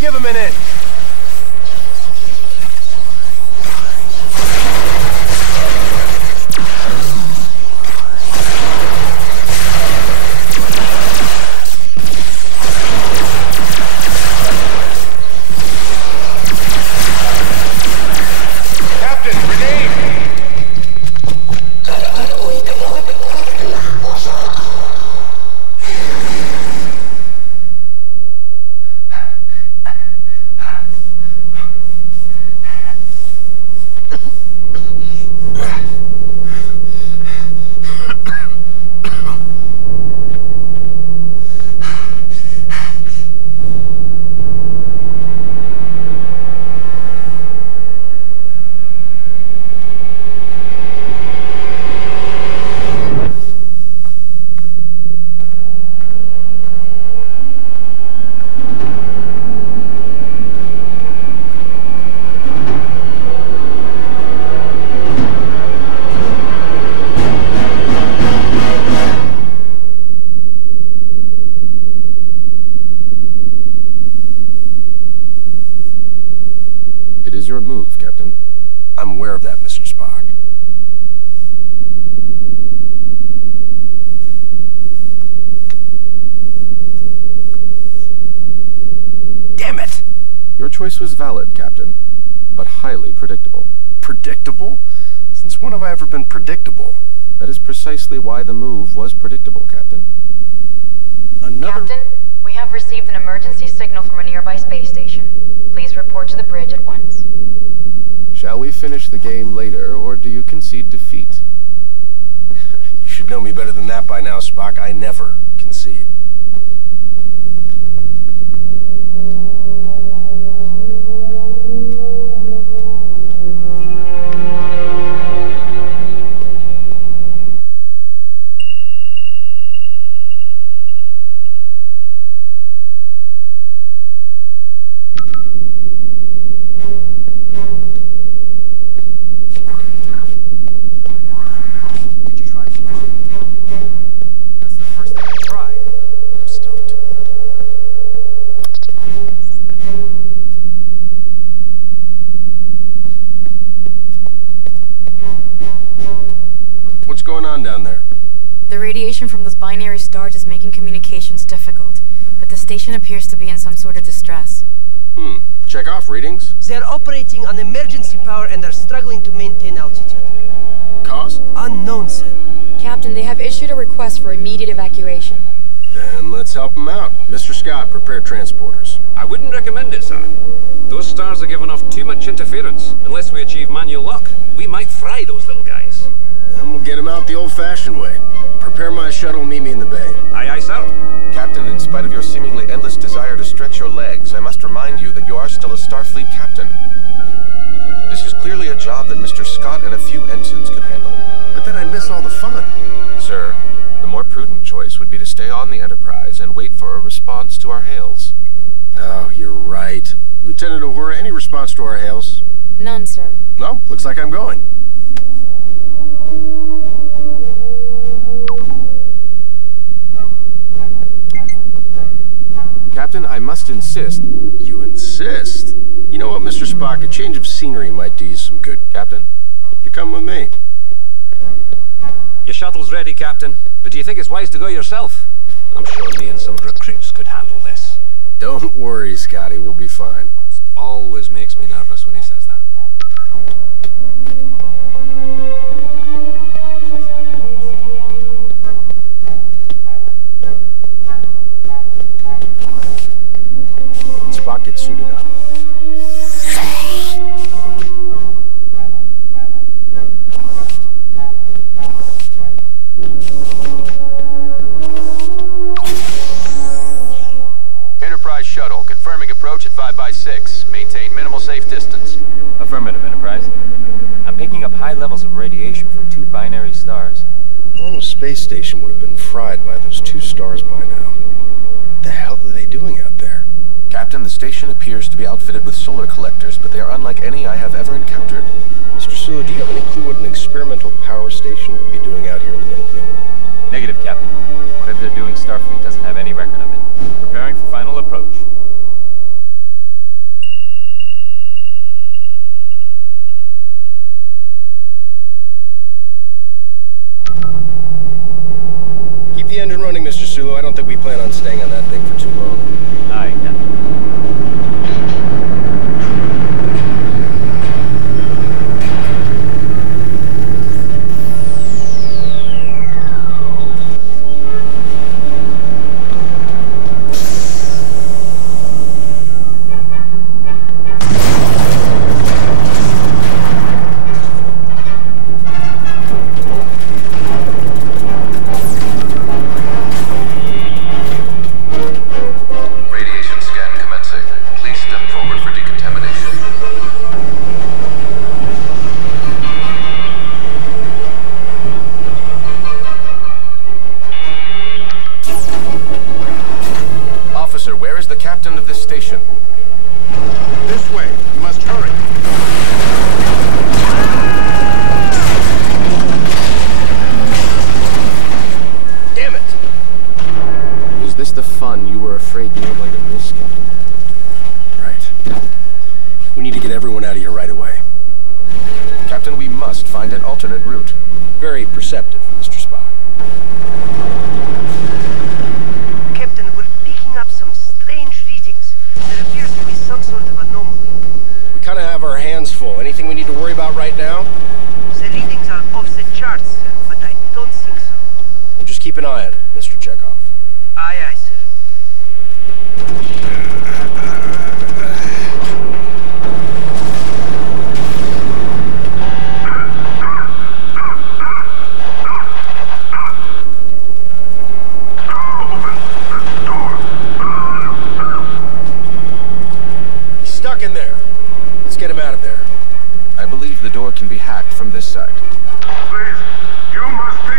Give him an inch. Your move, Captain. I'm aware of that, Mr. Spock. Damn it! Your choice was valid, Captain, but highly predictable. Predictable? Since when have I ever been predictable? That is precisely why the move was predictable, Captain. Captain, we have received an emergency signal from a nearby space station. Please report to the bridge at once. Shall we finish the game later, or do you concede defeat? You should know me better than that by now, Spock. I never concede. What's going on down there? The radiation from those binary stars is making communications difficult, but the station appears to be in some sort of distress. Check off readings. They're operating on emergency power and are struggling to maintain altitude. Cause? Unknown, sir. Captain, they have issued a request for immediate evacuation. Then let's help them out. Mr. Scott, prepare transporters. I wouldn't recommend it, sir. Those stars are giving off too much interference. Unless we achieve manual lock, we might fry those little guys. Then we'll get them out the old-fashioned way. Prepare my shuttle and meet me in the bay. Aye, aye, sir. Captain, in spite of your seemingly endless desire to stretch your legs, I must remind you that you are still a Starfleet captain. This is clearly a job that Mr. Scott and a few ensigns could handle. But then I'd miss all the fun. Sir, the more prudent choice would be to stay on the Enterprise and wait for a response to our hails. Oh, you're right. Lieutenant Uhura, any response to our hails? None, sir. No, looks like I'm going. Captain, I must insist. You insist? You know what, Mr. Spock? A change of scenery might do you some good. Captain? You come with me. Your shuttle's ready, Captain. But do you think it's wise to go yourself? I'm sure me and some recruits could handle this. Don't worry, Scotty. We'll be fine. Always makes me nervous when he says that. Spock, get suited up. Enterprise shuttle, confirming approach at 5x6. Maintain minimal safe distance. Affirmative, Enterprise. I'm picking up high levels of radiation from two binary stars. The normal space station would have been fried by those two stars by now. What the hell are they doing out there? Captain, the station appears to be outfitted with solar collectors, but they are unlike any I have ever encountered. Mr. Sulu, do you have any clue what an experimental power station would be doing out here in the middle of nowhere? Negative, Captain. Whatever they're doing, Starfleet doesn't have any record of it. Preparing for final approach. the engine running, Mr. Sulu. I don't think we plan on staying on that thing for too long. Aye, Captain. Very perceptive, Mr. Spock. Captain, we're picking up some strange readings. There appears to be some sort of anomaly. We kind of have our hands full. Anything we need to worry about right now? The readings are off the charts, sir, but I don't think so. Well, just keep an eye on it, Mr. Chekhov. Aye, aye, sir. In there. Let's get him out of there. I believe the door can be hacked from this side. Please, you must be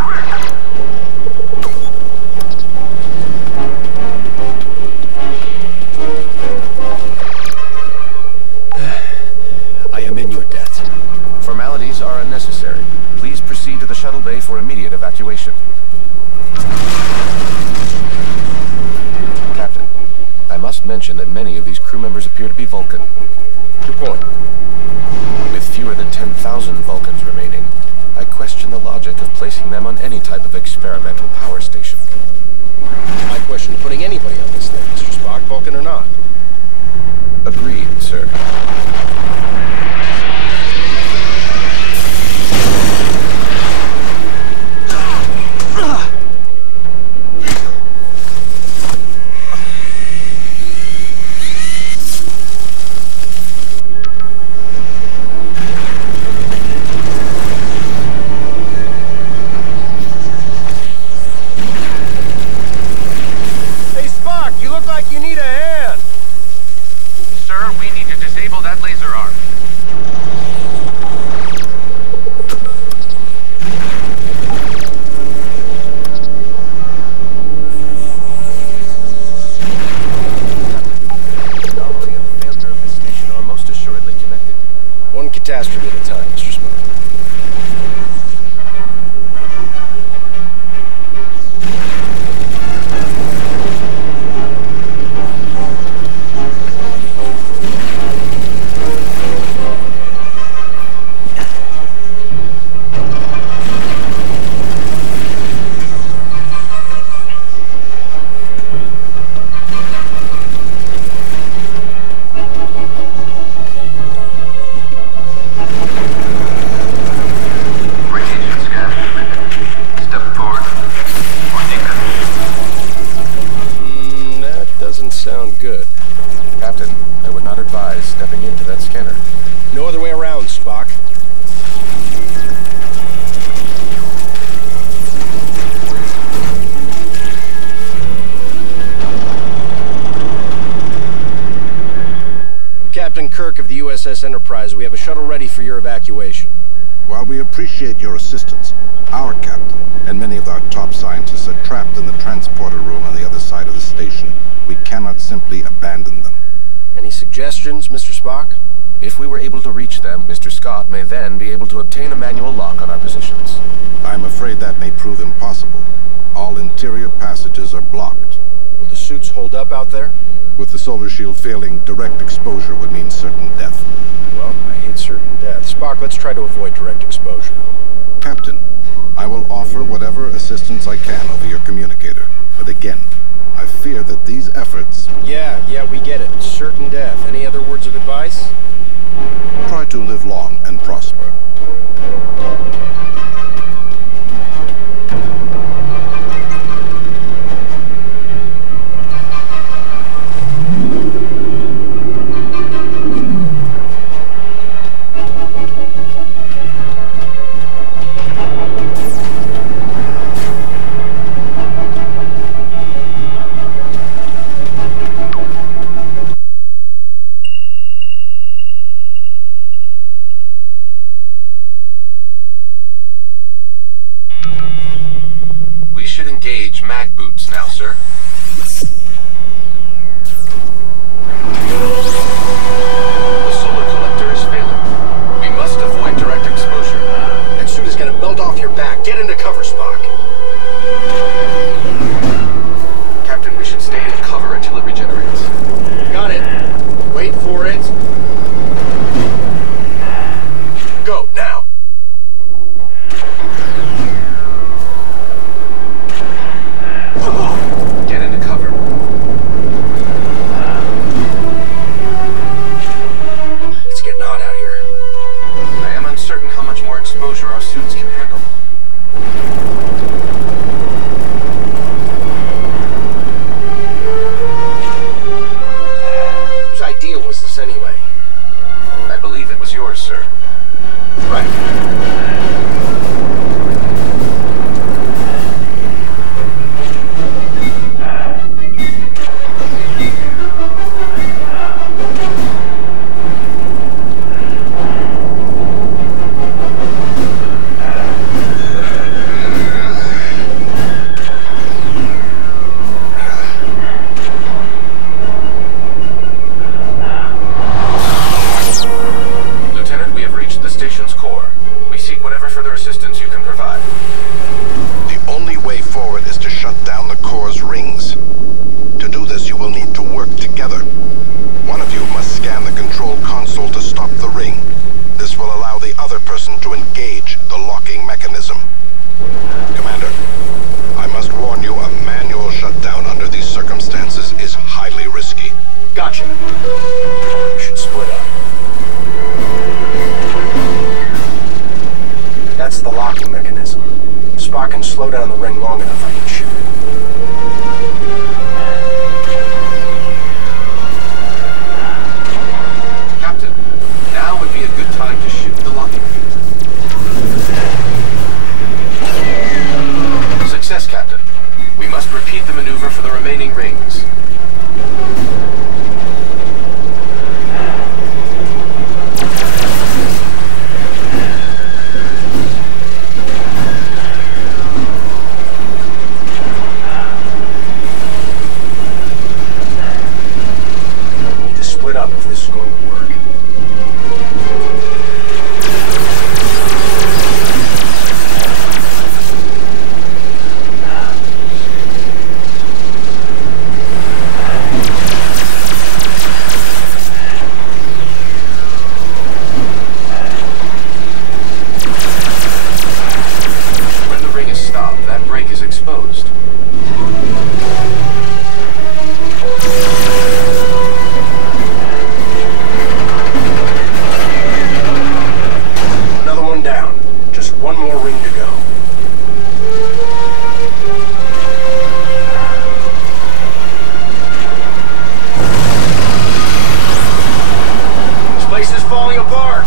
quick. I am in your debt. Formalities are unnecessary. Please proceed to the shuttle bay for immediate evacuation. Captain, I must mention that many of these crew members appear to be Vulcan. Good point. With fewer than 10,000 Vulcans remaining, I question the logic of placing them on any type of experimental power station. I question putting anybody on this thing, Mr. Spock, Vulcan or not. Agreed, sir. You need a hand. Sir, we need to disable that laser arm. The anomaly and the failure of this station are most assuredly connected. One catastrophe at a time, Mr. Spock. Sound good. Captain, I would not advise stepping into that scanner. No other way around, Spock. Captain Kirk of the USS Enterprise, we have a shuttle ready for your evacuation. While we appreciate your assistance, our captain and many of our top scientists are trapped in the transporter room on the other side of the station. We cannot simply abandon them. Any suggestions, Mr. Spock? If we were able to reach them, Mr. Scott may then be able to obtain a manual lock on our positions. I'm afraid that may prove impossible. All interior passages are blocked. Will the suits hold up out there? With the solar shield failing, direct exposure would mean certain death. Well, I hate certain death. Spock, let's try to avoid direct exposure. Captain, I will offer whatever assistance assistance I can over your communicator. But again, I fear that these efforts... Yeah, we get it. Certain death. Any other words of advice? Try to live long and prosper. We should engage mag boots now, sir. The solar collector is failing. We must avoid direct exposure. That suit is gonna melt off your back. Get into cover, Spock. Captain, we should stay in cover until it regenerates. Got it. Wait for it. Go, now! Get into cover. It's getting hot out here. I am uncertain how much more exposure our suits can handle. Whose idea was this anyway? I believe it was yours, sir. Right. Lieutenant, we have reached the station's core. We seek whatever further assistance you can provide. The only way forward is to shut down the core's rings. To do this, you will need to work together. One of you must scan the control console to stop the ring. This will allow the other person to engage the locking mechanism. Commander, I must warn you, a manual shutdown under these circumstances is highly risky. Gotcha. We should split up. That's the locking mechanism. Spock can slow down the ring long enough, I can shoot it. Captain, now would be a good time to shoot the locking feat. Success, Captain. We must repeat the maneuver for the remaining rings. We need to split up if this is going to work. When the ring is stopped, that break is exposed. Another one down. Just one more ring to go. This place is falling apart.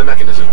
the mechanism.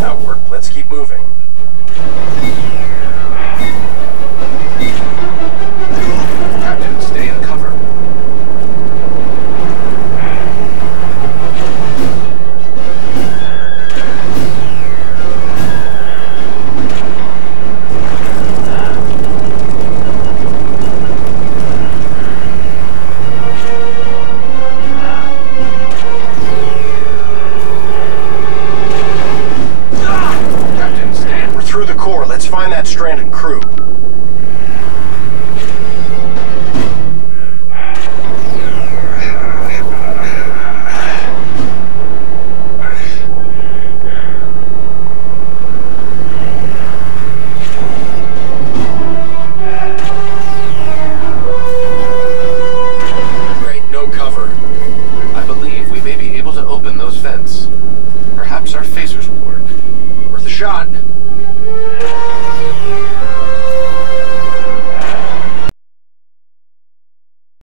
That worked. Let's keep moving. Captain, stay in cover. Through the core, let's find that stranded crew.